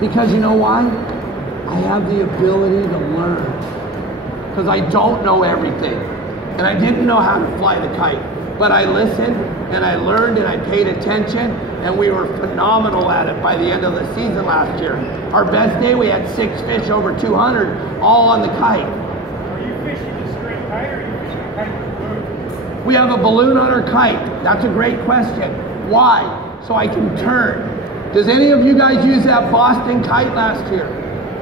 Because you know why? I have the ability to learn. Because I don't know everything. And I didn't know how to fly the kite. But I listened, and I learned, and I paid attention, and we were phenomenal at it by the end of the season last year. Our best day, we had 6 fish over 200, all on the kite. Are you fishing a straight kite, or are you fishing a kite with a balloon? We have a balloon on our kite. That's a great question. Why? So I can turn. Does any of you guys use that Boston kite last year?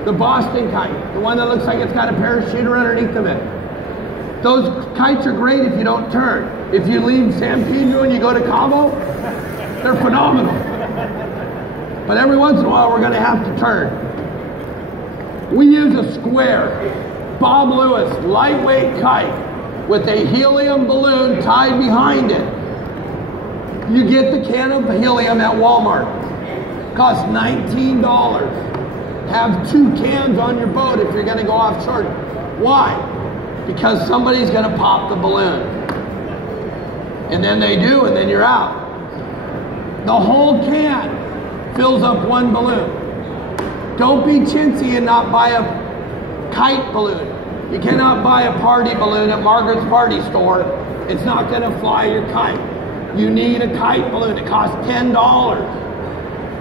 The Boston kite, the one that looks like it's got a parachuter underneath of it. Those kites are great if you don't turn. If you leave San Pedro and you go to Cabo, they're phenomenal. But every once in a while, we're going to have to turn. We use a square, Bob Lewis, lightweight kite with a helium balloon tied behind it. You get the can of helium at Walmart. Costs $19. Have 2 cans on your boat if you're going to go offshore. Why? Because somebody's going to pop the balloon. And then they do, and then you're out. The whole can fills up 1 balloon. Don't be chintzy and not buy a kite balloon. You cannot buy a party balloon at Margaret's Party Store. It's not going to fly your kite. You need a kite balloon. It costs $10.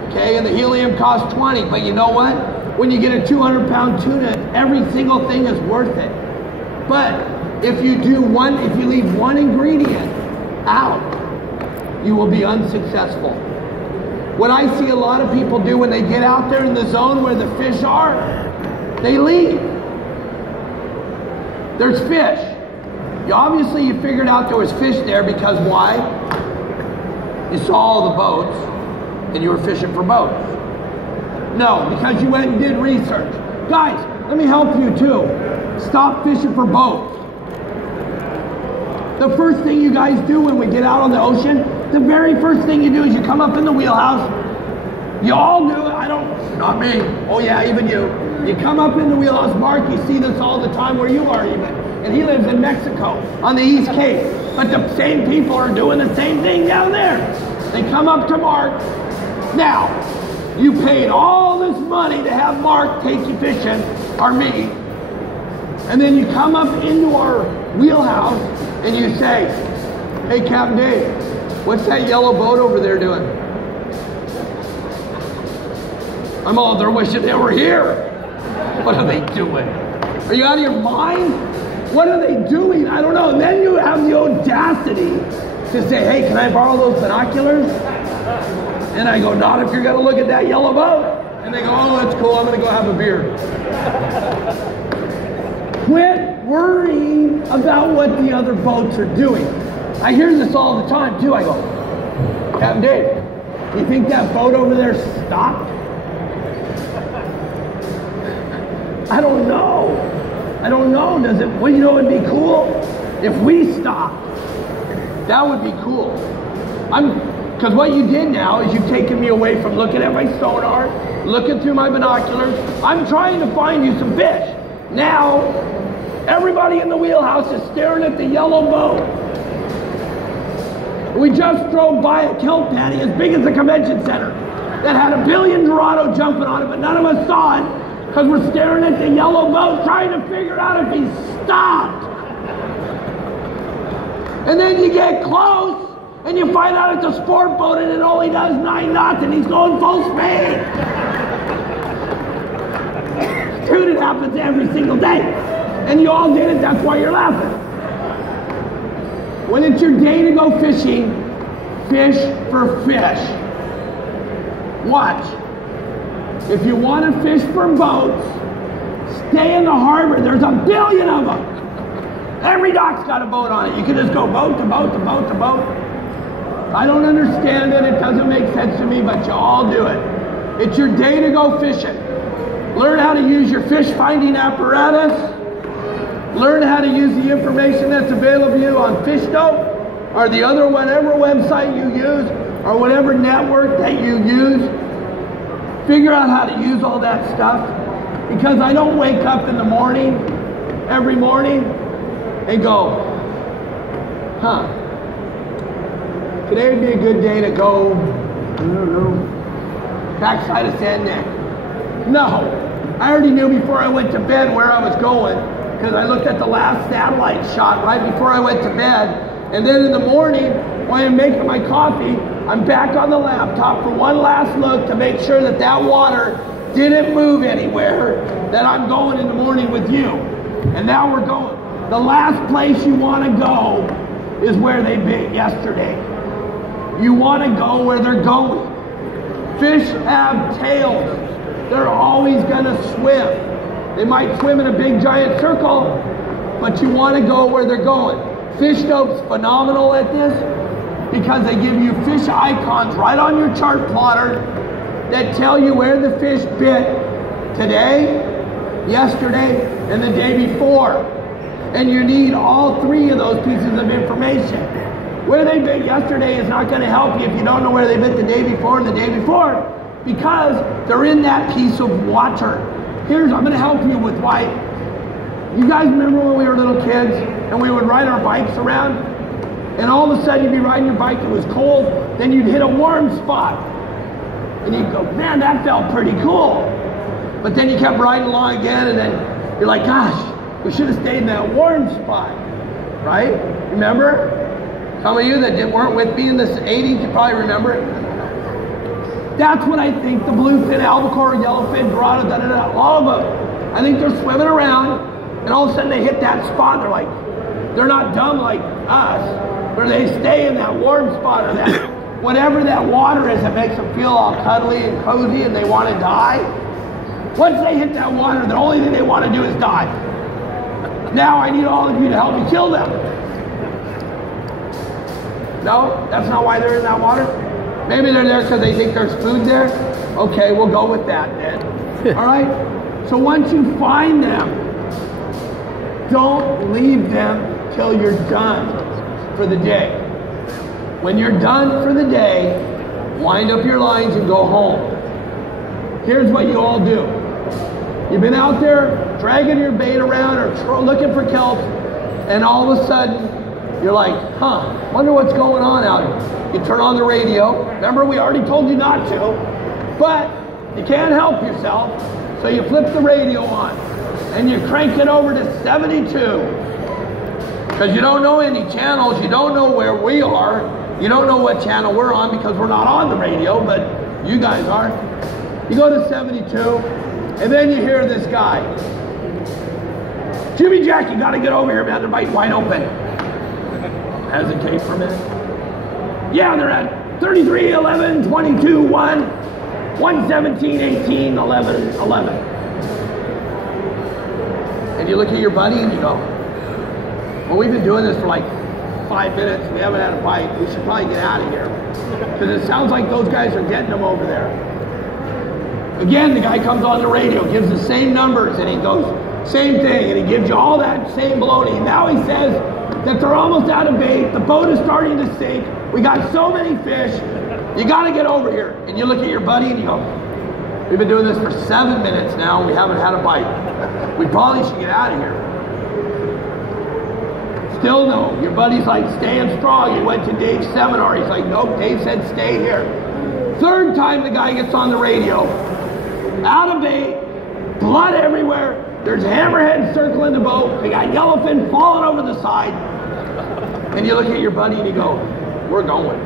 Okay, and the helium costs $20. But you know what? When you get a 200-pound tuna, every single thing is worth it. But if you leave one ingredient out, you will be unsuccessful. What I see a lot of people do when they get out there in the zone where the fish are, they leave. There's fish. Obviously you figured out there was fish there because why? You saw all the boats and you were fishing for boats. No, because you went and did research. Guys, let me help you too. Stop fishing for boats. The first thing you guys do when we get out on the ocean, the very first thing you do is you come up in the wheelhouse. You all do it. Not me. Oh yeah, even you. You come up in the wheelhouse. Mark, you see this all the time where you are even. And he lives in Mexico on the East Cape. But the same people are doing the same thing down there. They come up to Mark. Now, you paid all this money to have Mark take you fishing, or me. And then you come up into our wheelhouse and you say, hey, Captain Dave, what's that yellow boat over there doing? I'm all there wishing they were here. What are they doing? Are you out of your mind? What are they doing? I don't know. And then you have the audacity to say, hey, can I borrow those binoculars? And I go, not if you're going to look at that yellow boat. And they go, oh, that's cool. I'm going to go have a beer. Quit worrying about what the other boats are doing. I hear this all the time, too. I go, Captain Dave, you think that boat over there stopped? I don't know. I don't know. Does it? Well, you know, it'd be cool if we stopped. That would be cool. Because what you did now is you've taken me away from looking at my sonar, looking through my binoculars. I'm trying to find you some fish. Now, everybody in the wheelhouse is staring at the yellow boat. We just drove by a kelp patty as big as the convention center that had a billion Dorado jumping on it, but none of us saw it because we're staring at the yellow boat trying to figure out if he stopped. And then you get close and you find out it's a sport boat and it only does 9 knots and he's going full speed. Dude, it happens every single day. And you all did it, that's why you're laughing. When it's your day to go fishing, fish for fish. Watch. If you want to fish for boats, stay in the harbor. There's a billion of them. Every dock's got a boat on it. You can just go boat to boat to boat to boat. I don't understand it. It doesn't make sense to me, but you all do it. It's your day to go fishing. Learn how to use your fish finding apparatus. Learn how to use the information that's available to you on FishDope or the other whatever website you use or whatever network that you use. Figure out how to use all that stuff, because I don't wake up in the morning, every morning, and go, today would be a good day to go, I don't know, backside of Sand Neck. No. I already knew before I went to bed where I was going, because I looked at the last satellite shot right before I went to bed. And then in the morning, when I'm making my coffee, I'm back on the laptop for one last look to make sure that that water didn't move anywhere, that I'm going in the morning with you. And now we're going. The last place you want to go is where they bit yesterday. You want to go where they're going. Fish have tails. They're always going to swim. They might swim in a big giant circle, but you want to go where they're going. Fish Dope's phenomenal at this because they give you fish icons right on your chart plotter that tell you where the fish bit today, yesterday, and the day before. And you need all three of those pieces of information. Where they bit yesterday is not going to help you if you don't know where they bit the day before and the day before, because they're in that piece of water. I'm going to help you with why. You guys remember when we were little kids and we would ride our bikes around, and all of a sudden you'd be riding your bike, it was cold, then you'd hit a warm spot. And you'd go, man, that felt pretty cool. But then you kept riding along again, and then you're like, gosh, we should have stayed in that warm spot, right? Remember? Some of you that weren't with me in the 80s, you probably remember it. That's what I think the bluefin, albacore, yellowfin, dorado, all of them. I think they're swimming around, and all of a sudden they hit that spot, and they're not dumb like us, where they stay in that warm spot, or that whatever that water is that makes them feel all cuddly and cozy and they want to die. Once they hit that water, the only thing they want to do is die. Now I need all of you to help me kill them. No, that's not why they're in that water. Maybe they're there because they think there's food there. Okay, we'll go with that then. All right? So once you find them, don't leave them till you're done for the day. When you're done for the day, wind up your lines and go home. Here's what you all do. You've been out there dragging your bait around or looking for kelp, and all of a sudden, you're like, wonder what's going on out here. You turn on the radio. Remember, we already told you not to, but you can't help yourself, so you flip the radio on, and you crank it over to 72. Because you don't know any channels, you don't know where we are, you don't know what channel we're on because we're not on the radio, but you guys are. You go to 72, and then you hear this guy. Jimmy Jack, you gotta get over here, man, they're biting wide open. Hesitate for a minute. Yeah, they're at 33, 11, 22, 1, 117, 18, 11, 11. And you look at your buddy and you go, well, we've been doing this for like 5 minutes. We haven't had a bite. We should probably get out of here. Because it sounds like those guys are getting them over there. Again, the guy comes on the radio, gives the same numbers, and he goes, same thing, and he gives you all that same baloney. Now he says that they're almost out of bait. The boat is starting to sink. We got so many fish. You got to get over here. And you look at your buddy and you go, we've been doing this for 7 minutes now, and we haven't had a bite. We probably should get out of here. Still no. Your buddy's like, staying strong. He went to Dave's seminar. He's like, nope, Dave said stay here. Third time the guy gets on the radio. Out of bait, blood everywhere. There's hammerheads circling the boat. They got yellowfin falling over the side. And you look at your buddy and you go, we're going.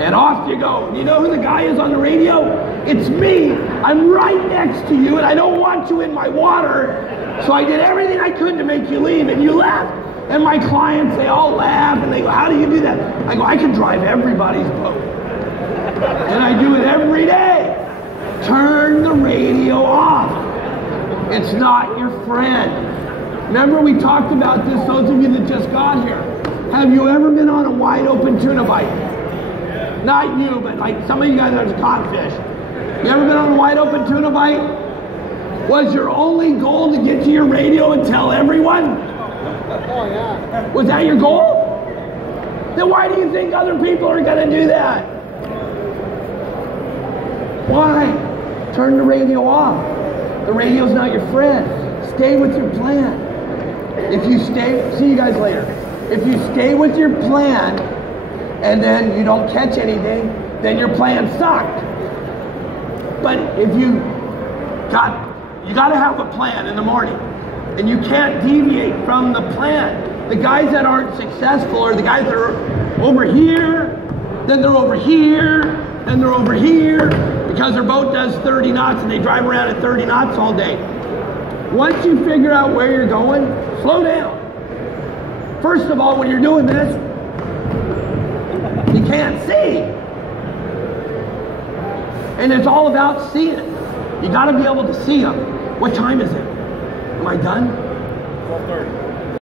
And off you go. You know who the guy is on the radio? It's me. I'm right next to you, and I don't want you in my water. So I did everything I could to make you leave, and you left. And my clients, they all laugh, and they go, how do you do that? I go, I can drive everybody's boat. And I do it every day. Turn the radio off. It's not your friend. Remember we talked about this, those of you that just got here. Have you ever been on a wide open tuna bite? Not you, but like some of you guys that have caught fish. You ever been on a wide open tuna bite? Was your only goal to get to your radio and tell everyone? Oh, yeah. Was that your goal? Then why do you think other people are going to do that? Why? Turn the radio off. The radio's not your friend. Stay with your plan. If you stay, see you guys later. If you stay with your plan and then you don't catch anything, then your plan sucked. But if you You got to have a plan in the morning, and you can't deviate from the plan. The guys that aren't successful are the guys that are over here, then they're over here, then they're over here, because their boat does 30 knots and they drive around at 30 knots all day. Once you figure out where you're going, slow down. First of all, when you're doing this, you can't see. And it's all about seeing. You got to be able to see them. What time is it? Am I done? 12:30.